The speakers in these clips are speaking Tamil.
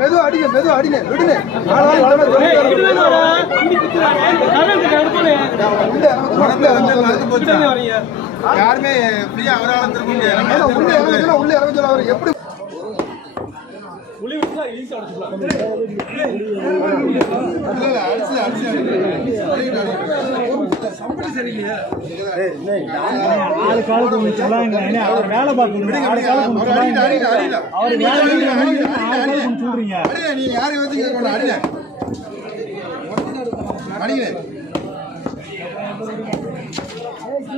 மெதுவா அடிங்க மெதுவா அடிங்க. விடுங்க. யாருமே ஃப்ரீயா அவரால் திரும்ப உள்ள இறங்க சொல்ல எப்படி காலுக்கு அவர் வேலை பார்க்கணும். காலுக்கு அவர் வேலை சொல்றீங்க. நீங்க யாரையும் வச்சு வேண்டாம், அடிங்க.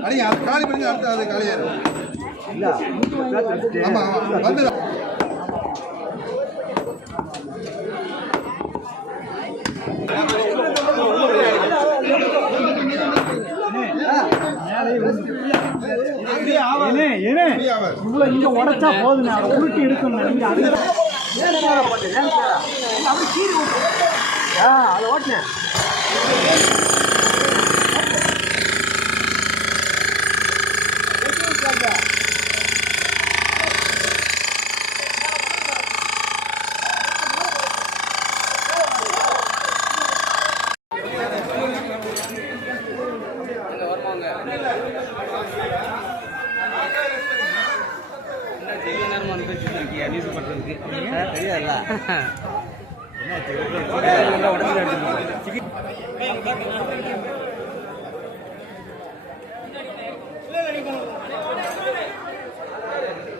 அது காலி பண்ணுங்க, அடுத்து அது காலியாயிரும். ஆமா, ஆமா, வந்து உடச்சா போதும் free ஆவாது. உடைச்சா போதுங்க அதை உருட்டி எடுக்கணும் நீங்க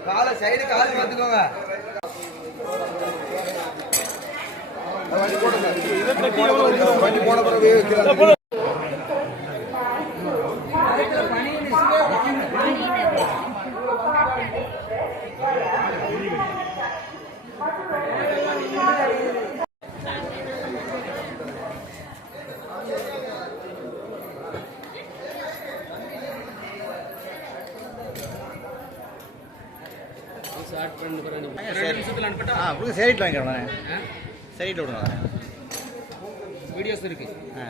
காலை சைடு கால் பார்த்துக்கோங்க வண்டி போன பிறகு ஸ்டார்ட் பண்ணி ரெண்டு நிமிஷத்தில் அனுப்பிட்டா ஆ உங்களுக்கு சரிட்டு வாங்கிக்கிறேன் சரிட்டு விடுங்க வீடியோஸ் இருக்கு. ஆ.